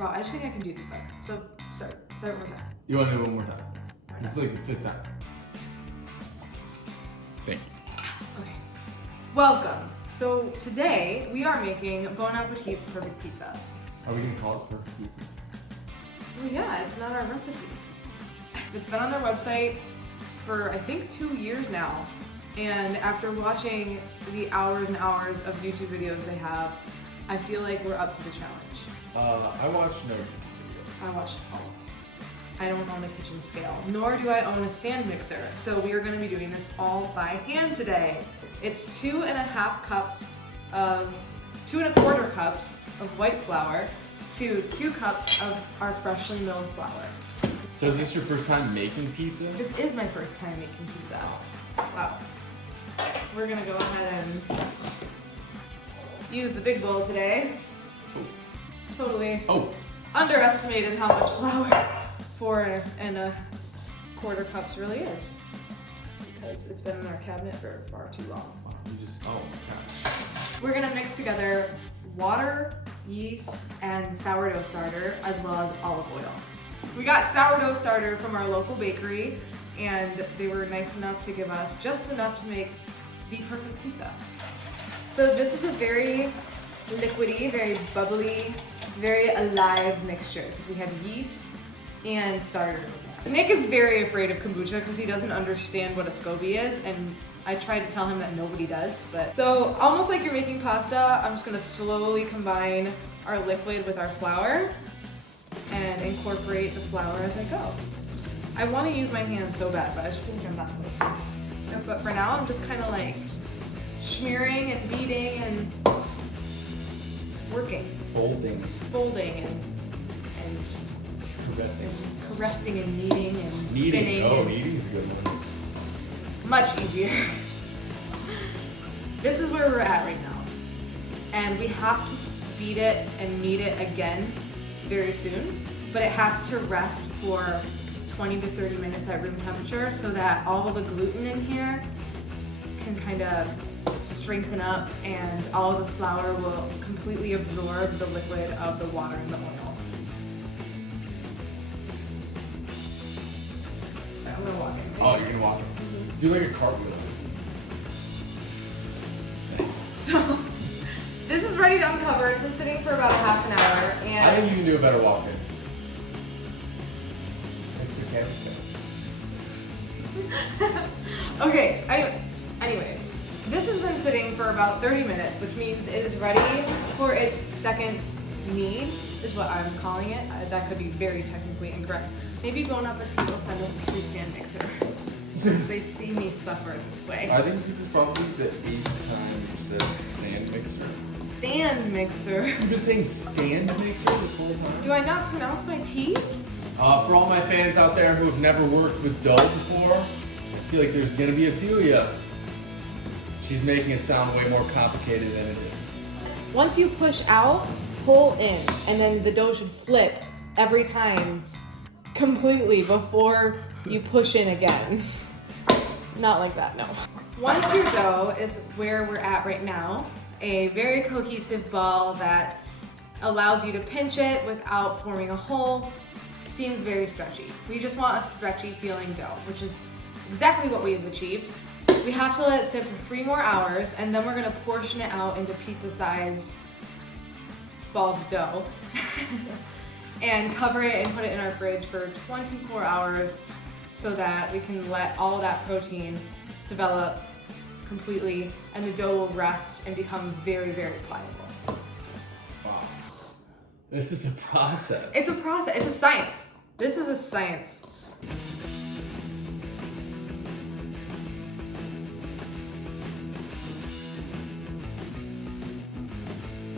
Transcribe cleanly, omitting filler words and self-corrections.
Wow, I just think I can do this better. So start one more time. You want to do it one more time? This is like the 5th time. Thank you. Okay. Welcome. So today we are making Bon Appetit's perfect pizza. Are we gonna call it perfect pizza? Well, yeah, it's not our recipe. It's been on their website for I think 2 years now. And after watching the hours and hours of YouTube videos they have, I feel like we're up to the challenge. I watched no YouTube videos. I watched all of them. I don't own a kitchen scale, nor do I own a stand mixer. So we are gonna be doing this all by hand today. It's 2.25 cups of 2.25 cups of white flour to 2 cups of our freshly milled flour. So is this your first time making pizza? This is my first time making pizza. Wow. We're gonna go ahead and use the big bowl today. Oh. Totally Oh. underestimated how much flour 4.25 cups really is. Because it's been in our cabinet for far too long. Wow, you just, oh my gosh. We're gonna mix together water, yeast, and sourdough starter, as well as olive oil. We got sourdough starter from our local bakery, and they were nice enough to give us just enough to make the perfect pizza. So this is a very liquidy, very bubbly, very alive mixture, because we have yeast and starter. Nick is very afraid of kombucha because he doesn't understand what a SCOBY is, and I tried to tell him that nobody does, but. So almost like you're making pasta, I'm just gonna slowly combine our liquid with our flour and incorporate the flour as I go. I want to use my hands so bad, but I just think I'm not supposed to. But for now, I'm just kind of like smearing and beating and working. Folding and caressing and kneading and spinning. Oh, kneading's a good one. Much easier. This is where we're at right now. And we have to beat it and knead it again very soon, but it has to rest for 20 to 30 minutes at room temperature so that all of the gluten in here can kind of strengthen up and all of the flour will completely absorb the liquid of the water and the oil. I'm gonna walk in. Oh, you're gonna walk it. Do like a cartwheel. Nice. So, this is ready to uncover. It's been sitting for about a half an hour, and I think you can do a better walk-in. It's the camera. Okay, anyways, this has been sitting for about 30 minutes, which means it is ready for its second knead, is what I'm calling it. That could be very technically incorrect. Maybe Bon Appetit will send us a free stand mixer, because they see me suffer this way. I think this is probably the 8th time you said stand mixer. Stand mixer. You've been saying stand mixer this whole time? Do I not pronounce my T's? For all my fans out there who have never worked with dough before, I feel like there's gonna be a few of you. She's making it sound way more complicated than it is. Once you push out, pull in, and then the dough should flip every time completely before you push in again. Not like that, no. Once your dough is where we're at right now, a very cohesive ball that allows you to pinch it without forming a hole, seems very stretchy. We just want a stretchy feeling dough, which is exactly what we've achieved. We have to let it sit for 3 more hours, and then we're gonna portion it out into pizza-sized balls of dough and cover it and put it in our fridge for 24 hours so that we can let all of that protein develop completely and the dough will rest and become very, very pliable. Wow. This is a process. It's a process, it's a science. This is a science.